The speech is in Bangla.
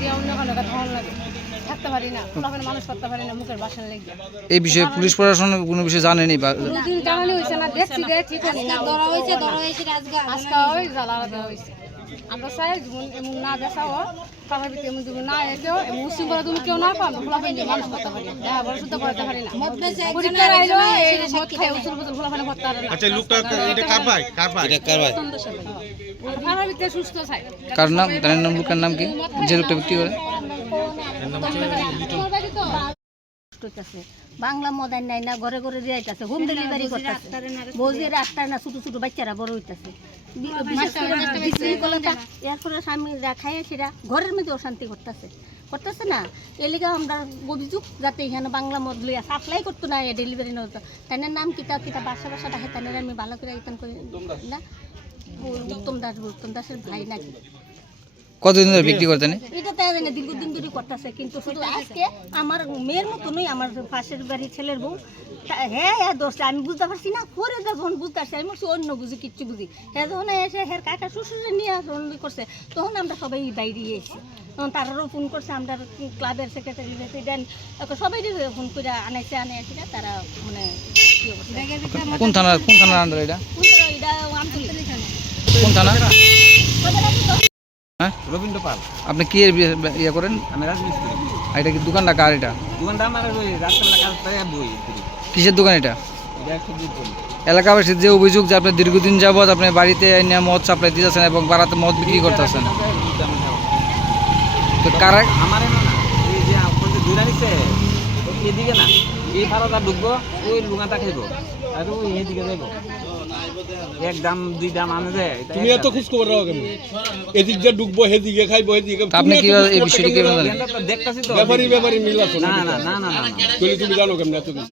দিয়ে অন্য কোনো ধরন লাগে থাকতে পারি না, ওখানে মানুষ করতে পারি না, মুখের বাসন লেগে। এই বিষয়ে পুলিশ প্রশাসন কোনো বিষয় জানেনি বা দুদিন টানানি হয়েছে না, দেখছি যে ঠিক হচ্ছে না, ধরা হয়েছে আজকে ওই জ্বালা আলাদা হয়েছে। আমরা চাই এমন না দেখাও কারোর ভিতরে এমন তুমি না এসেও এমন মুসলিম করে তুমি কেউ না পাবো খোলাফানি দিয়ে মানুষ করতে পারি না, বড় শুদ্ধ করতে পারি না। পরীক্ষার আইলো এই মদ খাই উচুর বুচুর খোলাফানি করতে পারে না। আচ্ছা লোকটা এটা কার ভাই? কারোর ভিতরে সুস্থ চাই। কার নাম তার নাম লোকের নাম কি যে লোকটা বিক্রি করে? বাংলা মদান নাই না, ঘরে ঘরে যাইতেছে, হোম ডেলিভারি করতেছে, বউজির আটটায় না, ছোট ছোট বাচ্চারা বড় হইতেছে। এরপরে স্বামী খাইয়ে সেটা ঘরের মধ্যে অশান্তি করতেছে না। এর লিগে আমরা অভিযোগ যাতে এখানে বাংলা মদ লইয়া সাপ্লাই করতো না, ডেলিভারি নতো। তাদের নাম কিতা বাসা ডাকে, তাদের আমি ভালো করে আইতন করি না। উত্তম দাসের ভাই নাকি কতদিন ধরে বিক্রি করতেন? এটা তাই জানি দীর্ঘদিন ধরে করতেছে, কিন্তু শুধু আজকে আমার মেয়ের মতো নই, আমার পাশের বাড়ির ছেলের বউ হ্যাঁ দোষটা আমি বুঝতে পারছি না, পরে যখন বুঝতে পারছি আমি বলছি অন্য বুঝি কিচ্ছু বুঝি। হ্যাঁ যখন এসে হ্যাঁ কাকা শ্বশুরে নিয়ে করছে তখন আমরা সবাই বাইরে এসেছি, তখন তারারও ফোন করছে, আমরা ক্লাবের সেক্রেটারি প্রেসিডেন্ট সবাই ফোন করে আনাইছে তারা মানে কোন থানার আন্ডার এটা? কোন থানা? হ্যাঁ রবীন্দ্র পাল। আপনি কি এর ইয়ে করেন? আমি রাজমিস্ত্রি। আর এটা কি দোকানটা কার? এটা দোকানটা আমার ওই রাস্তার কাজ করে বই কিসের দোকান এটা? এটা সবজি বই। এলাকাবাসীর যে অভিযোগ যে আপনি দীর্ঘদিন যাবৎ আপনি বাড়িতে এনে মদ সাপ্লাই দিতেছেন এবং বাড়াতে মদ বিক্রি করতেছেন, তো কারা? আমার না এই যে আপনার যে দূরে নিচ্ছে এদিকে না, এই ভাড়াটা ঢুকবো ওই লুঙাটা খাইবো আর ওই এদিকে যাইবো, এক দাম দুই দাম আনে যায়। তুমি এত খোঁজ খবর রাখো কেন? এদিক দিয়ে ঢুকবো এদিকে খাইবো এদিকে। আপনি কি এই বিষয়টি কি জানেন? দেখতেছি তো ব্যাপারী মিল আছে না না না না না তুমি জানো কেমন এত কিছু?